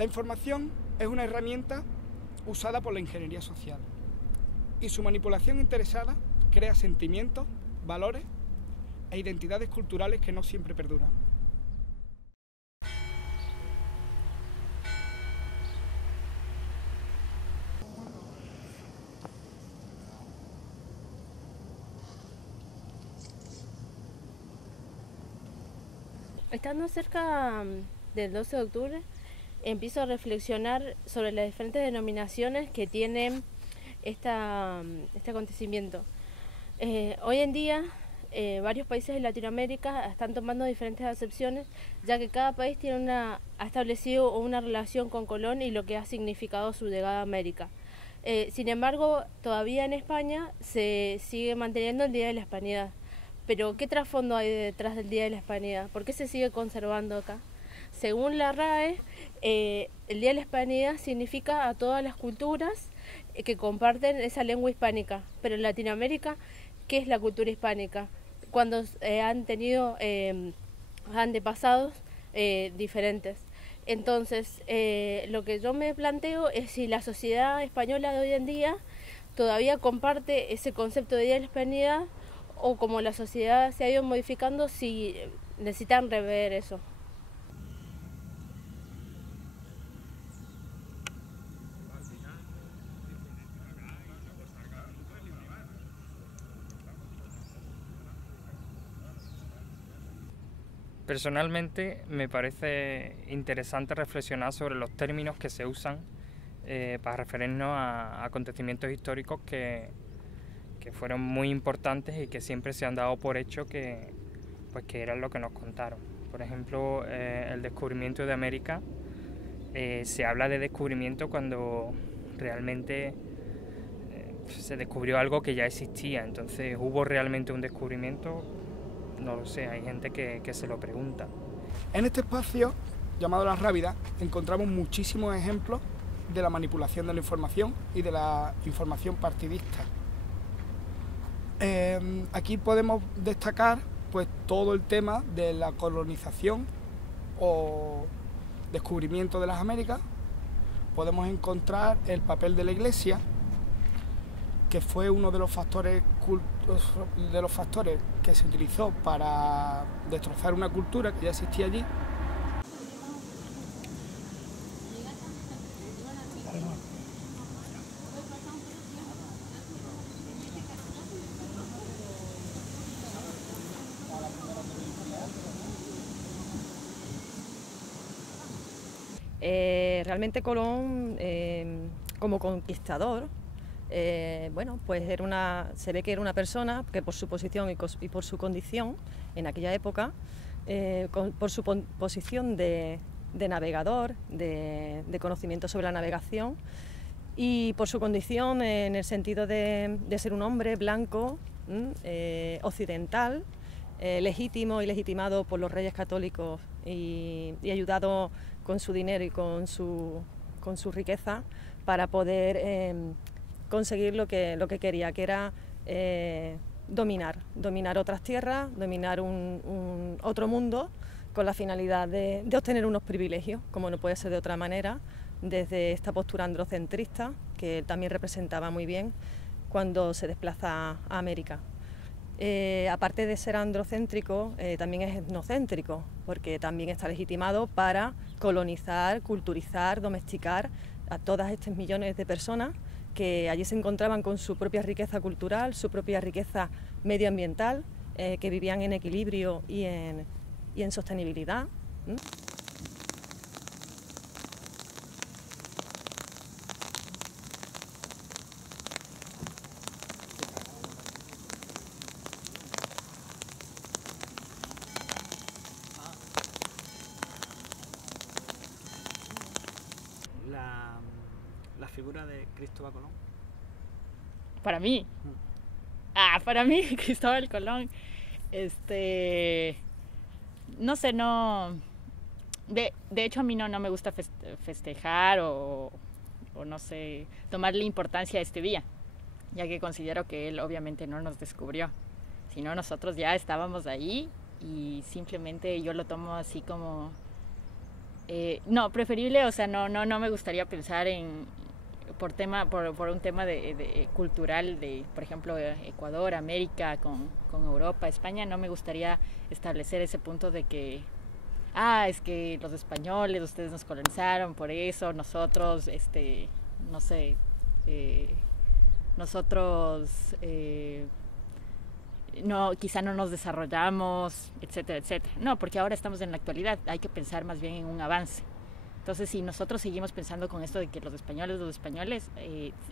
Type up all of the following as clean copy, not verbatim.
La información es una herramienta usada por la ingeniería social y su manipulación interesada crea sentimientos, valores e identidades culturales que no siempre perduran. Estando cerca del 12 de octubre, empiezo a reflexionar sobre las diferentes denominaciones que tiene este acontecimiento. Hoy en día, varios países de Latinoamérica están tomando diferentes acepciones, ya que cada país ha establecido una relación con Colón y lo que ha significado su llegada a América. Sin embargo, todavía en España se sigue manteniendo el Día de la Hispanidad. Pero, ¿qué trasfondo hay detrás del Día de la Hispanidad? ¿Por qué se sigue conservando acá? Según la RAE, el Día de la Hispanidad significa a todas las culturas que comparten esa lengua hispánica. Pero en Latinoamérica, ¿qué es la cultura hispánica? Cuando han tenido antepasados diferentes. Entonces, lo que yo me planteo es si la sociedad española de hoy en día todavía comparte ese concepto de Día de la Hispanidad, o como la sociedad se ha ido modificando, si necesitan rever eso. Personalmente me parece interesante reflexionar sobre los términos que se usan para referirnos a acontecimientos históricos que fueron muy importantes y que siempre se han dado por hecho que eran lo que nos contaron. Por ejemplo, el descubrimiento de América, se habla de descubrimiento cuando realmente se descubrió algo que ya existía. Entonces, ¿hubo realmente un descubrimiento? No lo sé, hay gente que se lo pregunta. En este espacio, llamado La Rábida, encontramos muchísimos ejemplos de la manipulación de la información y de la información partidista. Aquí podemos destacar pues todo el tema de la colonización o descubrimiento de las Américas. Podemos encontrar el papel de la Iglesia, que fue uno de los factores que se utilizó para destrozar una cultura que ya existía allí. Realmente Colón, como conquistador, bueno, pues se ve que era una persona que por su posición y por su condición en aquella época, por su posición de navegador, de conocimiento sobre la navegación, y por su condición en el sentido de ser un hombre blanco, occidental, legítimo y legitimado por los reyes católicos y ayudado con su dinero y con su riqueza para poder conseguir lo que quería, que era dominar otras tierras, dominar otro mundo, con la finalidad de obtener unos privilegios, como no puede ser de otra manera, desde esta postura androcentrista, que él también representaba muy bien cuando se desplaza a América. Aparte de ser androcéntrico, también es etnocéntrico, porque también está legitimado para colonizar, culturizar, domesticar a todas estas millones de personas que allí se encontraban con su propia riqueza cultural, su propia riqueza medioambiental, que vivían en equilibrio y en sostenibilidad. La figura de Cristóbal Colón. Para mí. Para mí, Cristóbal Colón. No sé, no. De hecho, a mí no me gusta festejar o no sé, tomarle importancia a este día, ya que considero que él obviamente no nos descubrió, sino nosotros ya estábamos ahí y simplemente yo lo tomo así como No, preferible, o sea, no me gustaría pensar por un tema de cultural, de por ejemplo Ecuador, América, con Europa, España. No me gustaría establecer ese punto de que es que los españoles, ustedes nos colonizaron, por eso nosotros, no sé, nosotros no, quizá no nos desarrollamos, etcétera, etcétera. No, porque ahora estamos en la actualidad, hay que pensar más bien en un avance. Entonces, si nosotros seguimos pensando con esto de que los españoles,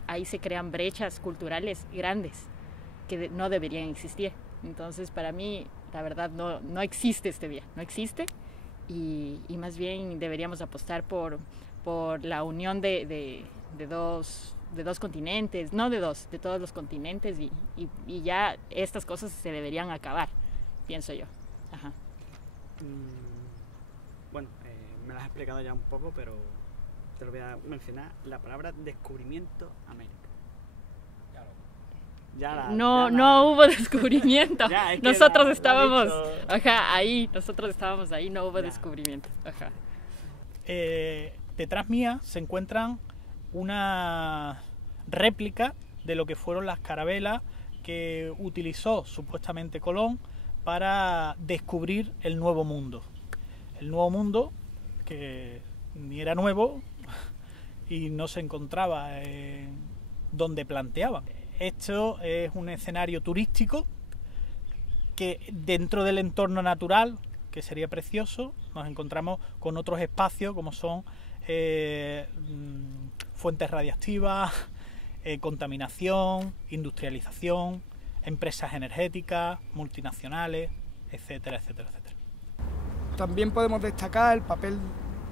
ahí se crean brechas culturales grandes que no deberían existir. Entonces, para mí, la verdad, no existe este día, no existe, y más bien deberíamos apostar por la unión de dos continentes, no de dos, de todos los continentes, y ya estas cosas se deberían acabar, pienso yo. Ajá. Bueno, me lo has explicado ya un poco, pero te lo voy a mencionar. La palabra descubrimiento América. No hubo descubrimiento. Ya, es que nosotros lo estábamos dicho... ahí, no hubo descubrimiento. Ajá. Detrás mía se encuentran una réplica de lo que fueron las carabelas que utilizó supuestamente Colón para descubrir el Nuevo Mundo. El Nuevo Mundo que ni era nuevo y no se encontraba donde planteaban. Esto es un escenario turístico que dentro del entorno natural, que sería precioso, nos encontramos con otros espacios como son fuentes radiactivas, contaminación, industrialización, empresas energéticas, multinacionales, etcétera, etcétera, etcétera. También podemos destacar el papel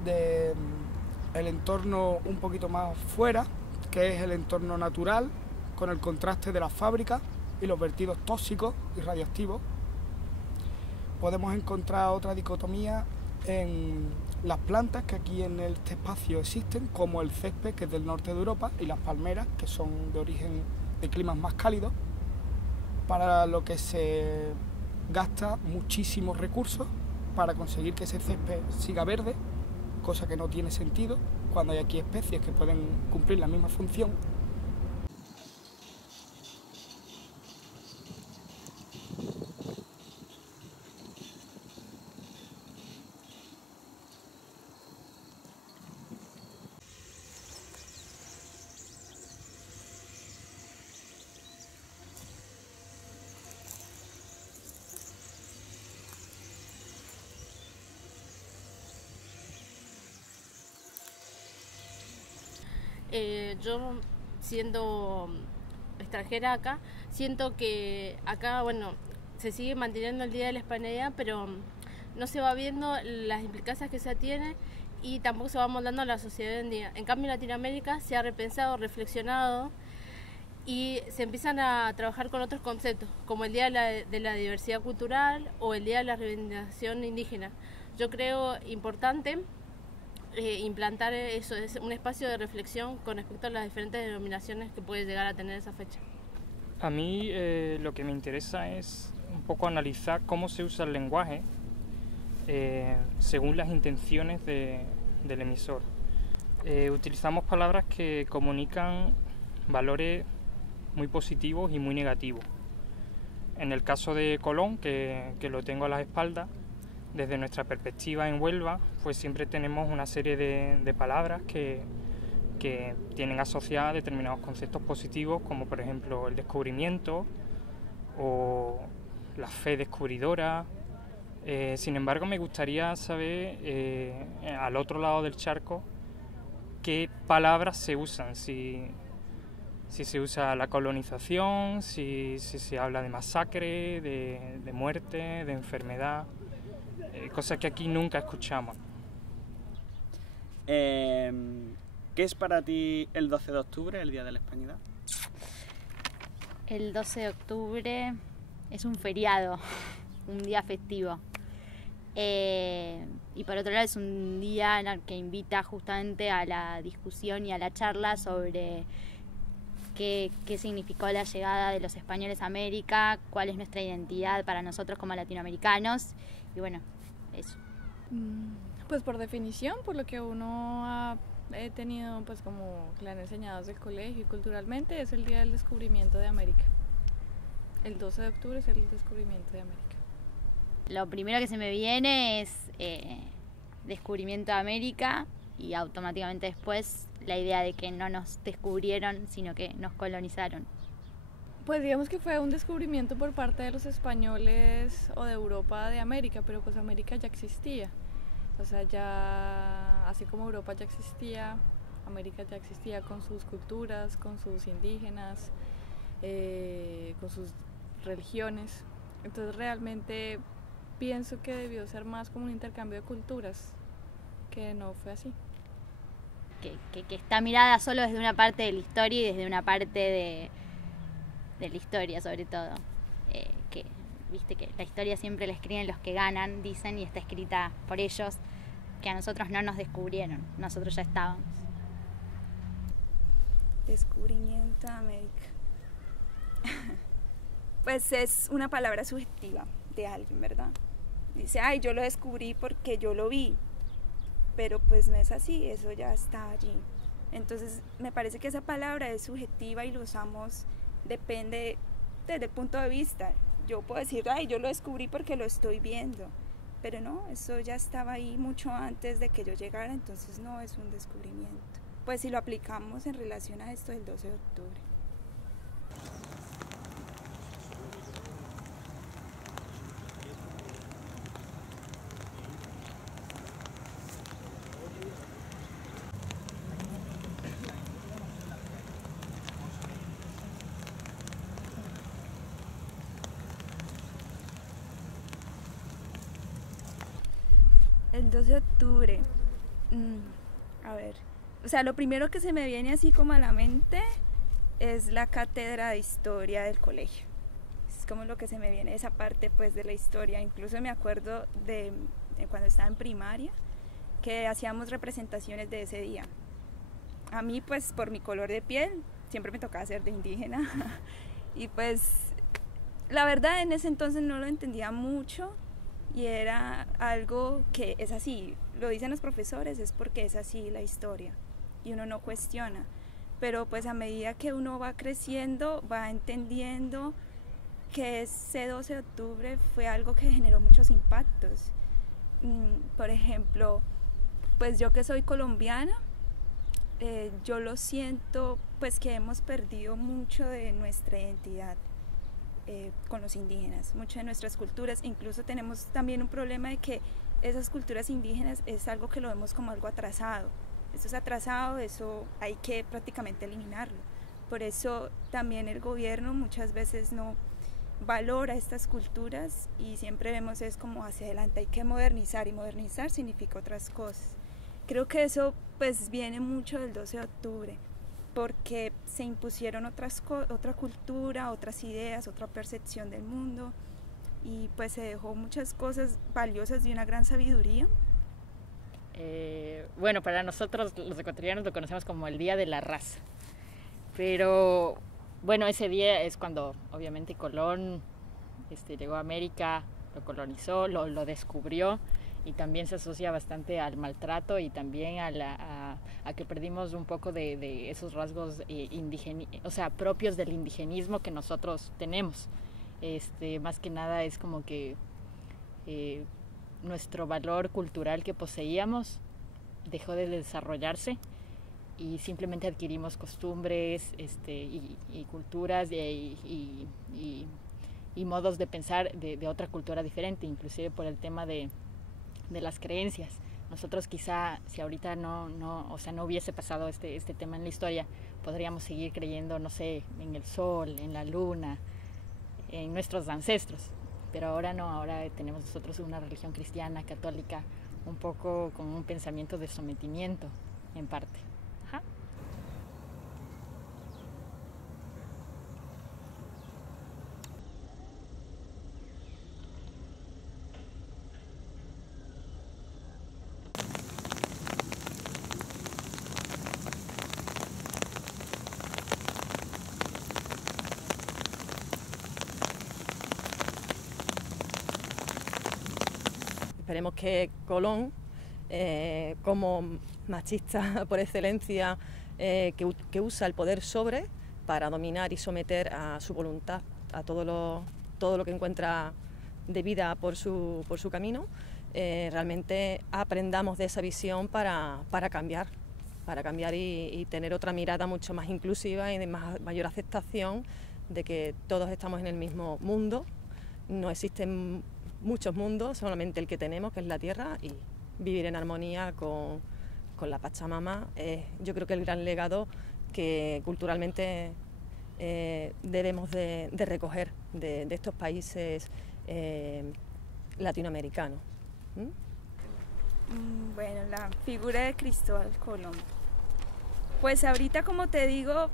del entorno un poquito más fuera, que es el entorno natural, con el contraste de las fábricas y los vertidos tóxicos y radiactivos. Podemos encontrar otra dicotomía en las plantas que aquí en este espacio existen, como el césped, que es del norte de Europa, y las palmeras, que son de origen de climas más cálidos, para lo que se gasta muchísimos recursos para conseguir que ese césped siga verde, cosa que no tiene sentido cuando hay aquí especies que pueden cumplir la misma función. Yo, siendo extranjera acá, siento que acá, bueno, se sigue manteniendo el Día de la Hispanidad, pero no se va viendo las implicancias que se tiene y tampoco se va moldando la sociedad hoy en día. En cambio, en Latinoamérica se ha repensado, reflexionado y se empiezan a trabajar con otros conceptos, como el Día de la Diversidad Cultural o el Día de la Reivindicación Indígena. Yo creo importante implantar eso, es un espacio de reflexión con respecto a las diferentes denominaciones que puede llegar a tener esa fecha. A mí lo que me interesa es un poco analizar cómo se usa el lenguaje según las intenciones del emisor. Utilizamos palabras que comunican valores muy positivos y muy negativos. En el caso de Colón, que lo tengo a las espaldas, desde nuestra perspectiva en Huelva, pues siempre tenemos una serie de palabras que tienen asociadas determinados conceptos positivos, como por ejemplo el descubrimiento o la fe descubridora. Sin embargo, me gustaría saber al otro lado del charco qué palabras se usan, si se usa la colonización, si se habla de masacre, de muerte, de enfermedad. Cosas que aquí nunca escuchamos. ¿Qué es para ti el 12 de octubre, el Día de la Hispanidad? El 12 de octubre es un feriado, un día festivo. Y por otro lado es un día en el que invita justamente a la discusión y a la charla sobre qué significó la llegada de los españoles a América, cuál es nuestra identidad para nosotros como latinoamericanos. Y bueno, eso. Pues por definición, por lo que uno ha tenido, pues como le han enseñado desde el colegio y culturalmente, es el día del descubrimiento de América. El 12 de octubre es el descubrimiento de América. Lo primero que se me viene es descubrimiento de América y automáticamente después la idea de que no nos descubrieron, sino que nos colonizaron. Pues digamos que fue un descubrimiento por parte de los españoles o de Europa de América, pero pues América ya existía. O sea, ya, así como Europa ya existía, América ya existía con sus culturas, con sus indígenas, con sus religiones. Entonces realmente pienso que debió ser más como un intercambio de culturas, que no fue así. Que está mirada solo desde una parte de la historia y desde una parte de la historia sobre todo. Que viste que la historia siempre la escriben los que ganan, dicen, y está escrita por ellos, que a nosotros no nos descubrieron, nosotros ya estábamos. Descubrimiento de América. Pues es una palabra subjetiva de alguien, ¿verdad? Dice, ay, yo lo descubrí porque yo lo vi, pero pues no es así, eso ya está allí. Entonces me parece que esa palabra es subjetiva y lo usamos, depende desde el punto de vista. Yo puedo decir, ay, yo lo descubrí porque lo estoy viendo, pero no, eso ya estaba ahí mucho antes de que yo llegara, entonces no es un descubrimiento. Pues si lo aplicamos en relación a esto del 12 de octubre. El 12 de octubre, a ver, o sea, lo primero que se me viene así como a la mente es la cátedra de historia del colegio. Es como lo que se me viene, esa parte pues de la historia. Incluso me acuerdo de cuando estaba en primaria, que hacíamos representaciones de ese día. A mí pues por mi color de piel siempre me tocaba ser de indígena y pues la verdad en ese entonces no lo entendía mucho. Y era algo que es así, lo dicen los profesores, es porque es así la historia y uno no cuestiona. Pero pues a medida que uno va creciendo, va entendiendo que ese 12 de octubre fue algo que generó muchos impactos. Por ejemplo, pues yo que soy colombiana, yo lo siento pues que hemos perdido mucho de nuestra identidad. Con los indígenas, muchas de nuestras culturas, incluso tenemos también un problema de que esas culturas indígenas es algo que lo vemos como algo atrasado. Eso es atrasado, eso hay que prácticamente eliminarlo. Por eso también el gobierno muchas veces no valora estas culturas y siempre vemos es como hacia adelante, hay que modernizar y modernizar significa otras cosas. Creo que eso pues viene mucho del 12 de octubre. Porque se impusieron otra cultura, otras ideas, otra percepción del mundo y pues se dejó muchas cosas valiosas de una gran sabiduría. Bueno, para nosotros los ecuatorianos lo conocemos como el Día de la Raza, pero bueno, ese día es cuando obviamente Colón llegó a América, lo colonizó, lo descubrió. Y también se asocia bastante al maltrato y también a que perdimos un poco de esos rasgos propios del indigenismo que nosotros tenemos. Más que nada es como que nuestro valor cultural que poseíamos dejó de desarrollarse y simplemente adquirimos costumbres y culturas y modos de pensar de otra cultura diferente, inclusive por el tema de las creencias. Nosotros quizá, si ahorita no hubiese pasado este tema en la historia, podríamos seguir creyendo, no sé, en el sol, en la luna, en nuestros ancestros. Pero ahora no, ahora tenemos nosotros una religión cristiana, católica, un poco con un pensamiento de sometimiento, en parte. Ajá. Esperemos que Colón como machista por excelencia, que usa el poder sobre para dominar y someter a su voluntad a todo lo que encuentra de vida por su camino. Realmente aprendamos de esa visión para cambiar y tener otra mirada mucho más inclusiva y de mayor aceptación de que todos estamos en el mismo mundo. No existen muchos mundos, solamente el que tenemos, que es la Tierra, y vivir en armonía con la Pachamama es, yo creo, que el gran legado que culturalmente debemos de recoger de estos países latinoamericanos. Bueno, la figura de Cristóbal Colón. Pues ahorita, como te digo,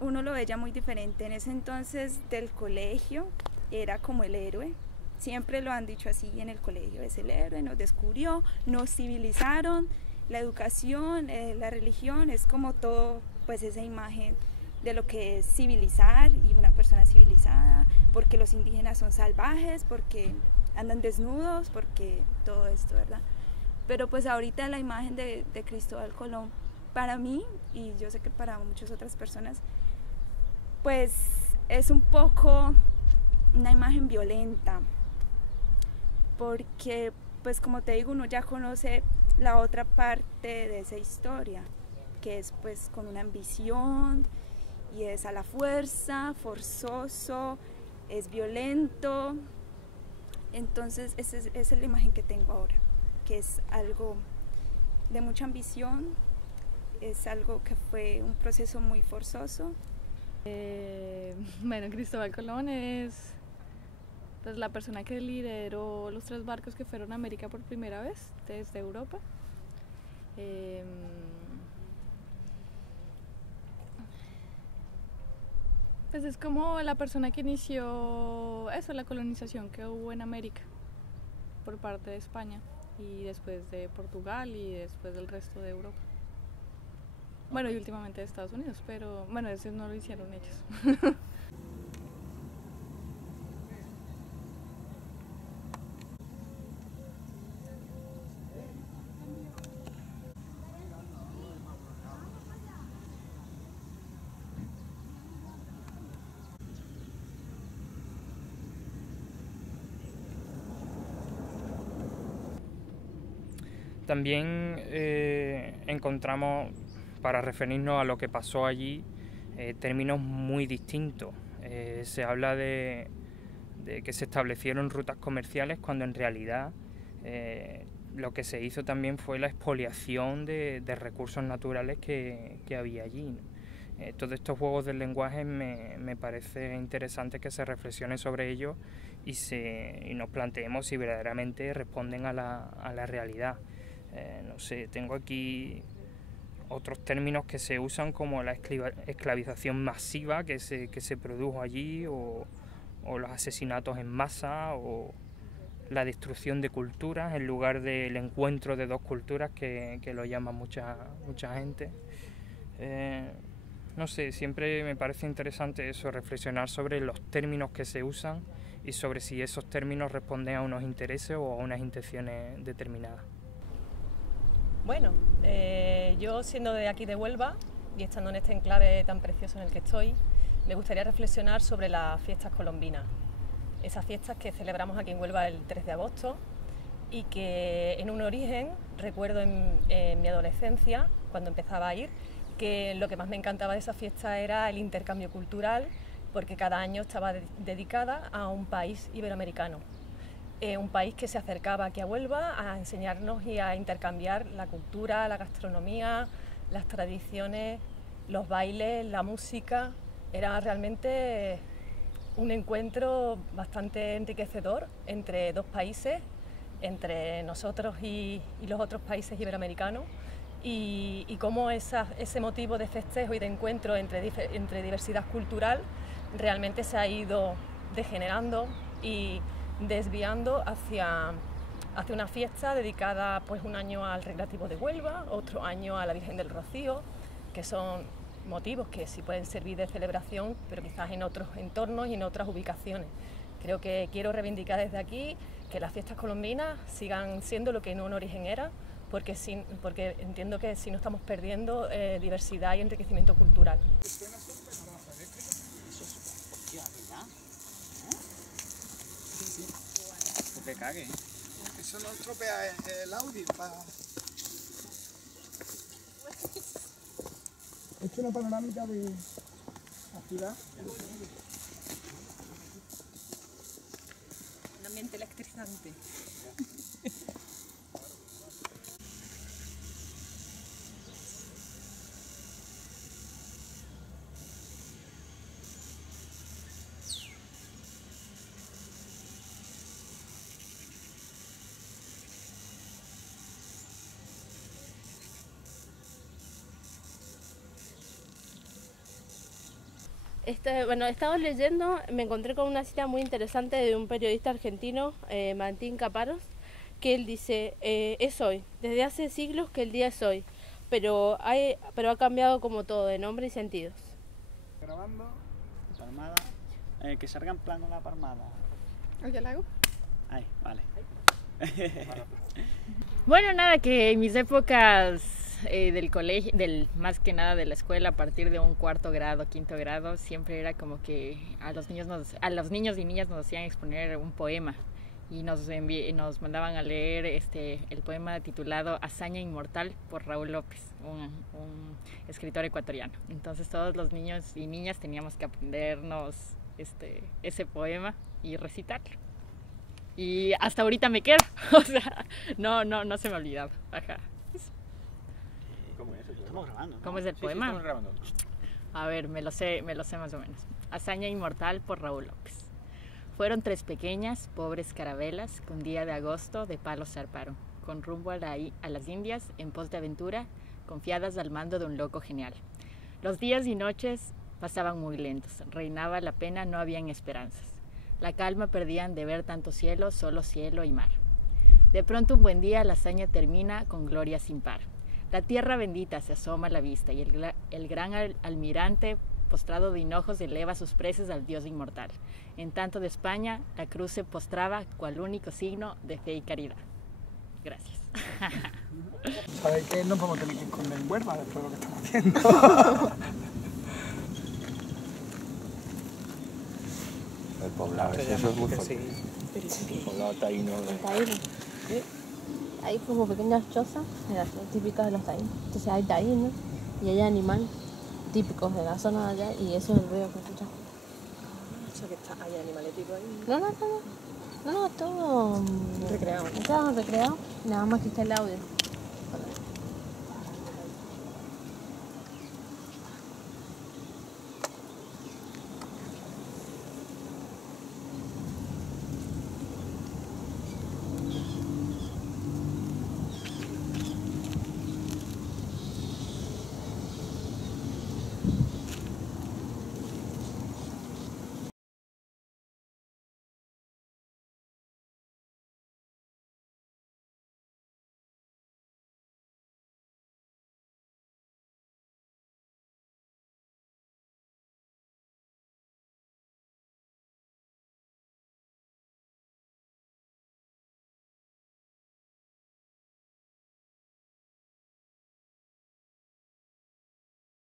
uno lo ve ya muy diferente. En ese entonces del colegio era como el héroe. Siempre lo han dicho así en el colegio, es el héroe, nos descubrió, nos civilizaron, la educación, la religión, es como todo, pues esa imagen de lo que es civilizar y una persona civilizada, porque los indígenas son salvajes, porque andan desnudos, porque todo esto, ¿verdad? Pero pues ahorita la imagen de Cristóbal Colón, para mí, y yo sé que para muchas otras personas, pues es un poco una imagen violenta, porque pues como te digo, uno ya conoce la otra parte de esa historia, que es pues con una ambición y es a la fuerza, forzoso, es violento. Entonces esa es la imagen que tengo ahora, que es algo de mucha ambición, es algo que fue un proceso muy forzoso. Bueno, Cristóbal Colón es pues la persona que lideró los 3 barcos que fueron a América por primera vez desde Europa. Pues es como la persona que inició eso, la colonización que hubo en América por parte de España y después de Portugal y después del resto de Europa. Bueno, y últimamente de Estados Unidos, pero bueno, eso no lo hicieron ellos. También encontramos, para referirnos a lo que pasó allí, términos muy distintos. Se habla de que se establecieron rutas comerciales cuando en realidad lo que se hizo también fue la expoliación de recursos naturales que había allí, ¿no? Todos estos juegos del lenguaje me parece interesante que se reflexione sobre ellos y nos planteemos si verdaderamente responden a la realidad. No sé, tengo aquí otros términos que se usan como la esclavización masiva que se produjo allí, o los asesinatos en masa, o la destrucción de culturas en lugar del encuentro de 2 culturas que lo llama mucha gente. No sé, siempre me parece interesante eso, reflexionar sobre los términos que se usan y sobre si esos términos responden a unos intereses o a unas intenciones determinadas. Bueno, yo siendo de aquí de Huelva y estando en este enclave tan precioso en el que estoy, me gustaría reflexionar sobre las fiestas colombinas. Esas fiestas que celebramos aquí en Huelva el 3 de agosto y que en un origen, recuerdo en mi adolescencia, cuando empezaba a ir, que lo que más me encantaba de esa fiesta era el intercambio cultural, porque cada año estaba dedicada a un país iberoamericano. Un país que se acercaba aquí a Huelva a enseñarnos y a intercambiar la cultura, la gastronomía, las tradiciones, los bailes, la música. Era realmente un encuentro bastante enriquecedor entre 2 países, entre nosotros y los otros países iberoamericanos, y cómo ese motivo de festejo y de encuentro entre diversidad cultural realmente se ha ido degenerando y desviando hacia una fiesta dedicada pues un año al Recreativo de Huelva, otro año a la Virgen del Rocío, que son motivos que sí pueden servir de celebración, pero quizás en otros entornos y en otras ubicaciones. Creo que quiero reivindicar desde aquí que las fiestas colombinas sigan siendo lo que en un origen era, porque entiendo que si no estamos perdiendo diversidad y enriquecimiento cultural. Que cague. Eso no estropea el audio. Es una panorámica de la ciudad. Un ambiente electrizante. Bueno, estaba leyendo, me encontré con una cita muy interesante de un periodista argentino, Martín Caparos, que él dice, es hoy, desde hace siglos que el día es hoy, pero ha cambiado como todo, de nombre y sentidos. Grabando, palmada, que salga en plano la palmada. ¿Ya la hago? Ahí, vale. Bueno, nada, que en mis épocas del colegio, más que nada de la escuela, a partir de un cuarto grado, quinto grado, siempre era como que a los niños y niñas nos hacían exponer un poema y nos mandaban a leer el poema titulado Hazaña Inmortal por Raúl López, un escritor ecuatoriano. Entonces todos los niños y niñas teníamos que aprendernos ese poema y recitarlo. Y hasta ahorita me quedo, o sea, no se me ha olvidado. Ajá. ¿Cómo es? Estamos grabando, ¿no? ¿Cómo es el poema? Sí, estamos grabando. A ver, me lo sé más o menos. Hazaña Inmortal por Raúl López. Fueron 3 pequeñas, pobres carabelas que un día de agosto de palos zarparon, con rumbo a las Indias en pos de aventura, confiadas al mando de un loco genial. Los días y noches pasaban muy lentos, reinaba la pena, no habían esperanzas. La calma perdían de ver tanto cielo, solo cielo y mar. De pronto un buen día la hazaña termina con gloria sin par. La tierra bendita se asoma a la vista y el gran almirante, postrado de hinojos, eleva sus preces al Dios inmortal. En tanto de España, la cruz se postraba cual único signo de fe y caridad. Gracias. ¿Sabes qué? No podemos tener que esconder en Huelva después de lo que estamos haciendo. El poblado, eso es muy fuerte. El poblado taíno. El taíno. ¿Sí? Hay como pequeñas chozas típicas de los taínos. Entonces hay taínos y hay animales típicos de la zona de allá y eso es el ruido que escuchamos. O sea que hay animales tipo ahí. No, todo recreado. Está recreado, nada más que está el audio.